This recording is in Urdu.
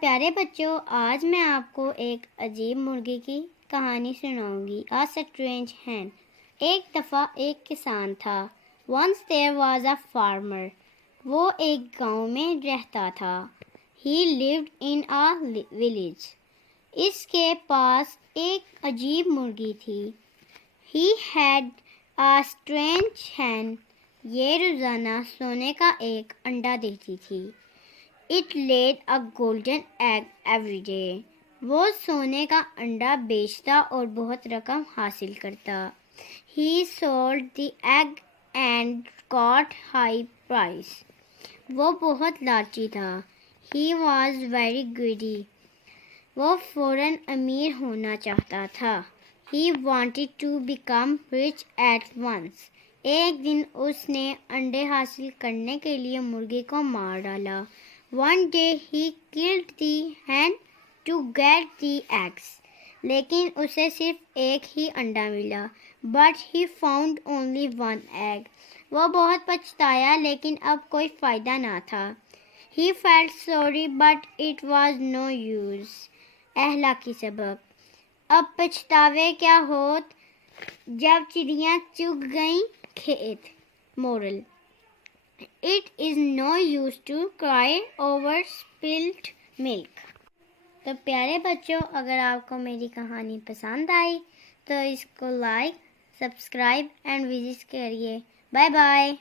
پیارے بچوں، آج میں آپ کو ایک عجیب مرغی کی کہانی سناؤں گی. A strange hen. ایک دفعہ ایک کسان تھا. Once there was a farmer. وہ ایک گاؤں میں رہتا تھا. He lived in a village. اس کے پاس ایک عجیب مرغی تھی. He had a strange hen. یہ روزانہ سونے کا ایک انڈا دیتی تھی. It laid a golden egg every day. وہ سونے کا انڈا بیچتا اور بہت رقم حاصل کرتا. He sold the egg and got high price. وہ بہت لالچی تھا. He was very greedy. وہ فوراً امیر ہونا چاہتا تھا. He wanted to become rich at once. ایک دن اس نے انڈے حاصل کرنے کے لیے مرغی کو مار ڈالا. One day he killed the hen to get the eggs. لیکن اسے صرف ایک ہی انڈا ملا. But he found only one egg. وہ بہت پچھتایا لیکن اب کوئی فائدہ نہ تھا. He felt sorry but it was no use. اخلاقی سبق. اب پچھتاوے کیا ہوت جب چڑیاں چگ گئیں کھیت. Moral. It is no use to cry over spilt milk. تو پیارے بچوں، اگر آپ کو میری کہانی پسند آئی تو اس کو لائک، سبسکرائب اینڈ وزٹ کریے. Bye bye.